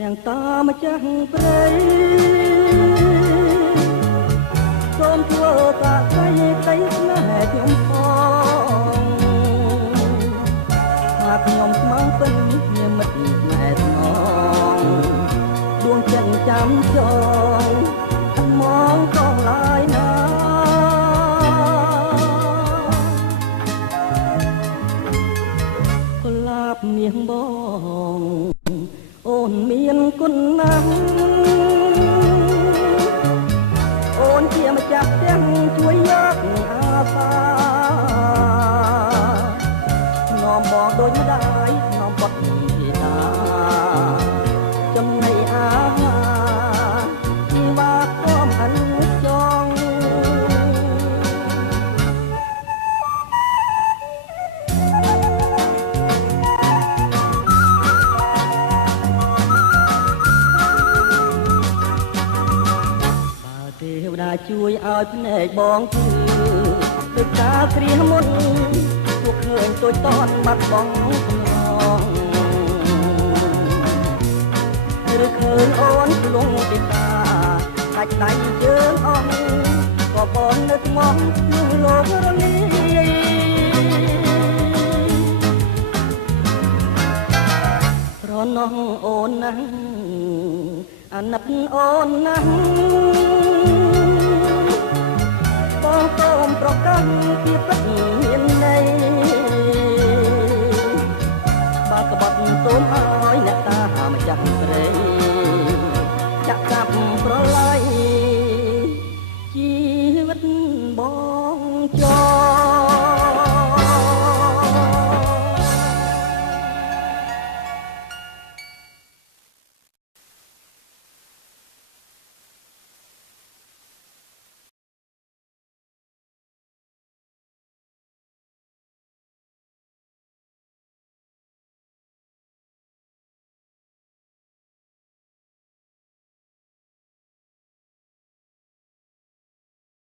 នាងតាមចាស់ព្រៃសូមធ្វើតាក់ស្អីទៅស្នេហ៍ខ្ញុំផងថាខ្ញុំស្មងពេញជាមិត្តណែស្នងដួងចិត្តចាំចងមកកងឡាយណាកុលាបមាសបងអូនមានគុណណាស់អូនជាម្ចាស់ផ្ទះជួយយកអាសានាំបងដូចម្ដាយនាំបត់ធីតាចំណីអាហារជីវ៉ាቶምអនុចងទេវតាជួយឲ្យភ្នែកបងគឺទឹកតាគ្រាមុនពួកឃើញតូចតន់បាត់បង់កំឡងឬឃើញអូនលងទីតាដាច់ដៃជើងអស់ក៏បងនៅថ្មនឹងលោករលាយរនងអូនណាស់អាណិតអូនណាស់បងសូមប្រកាន់ជាពិត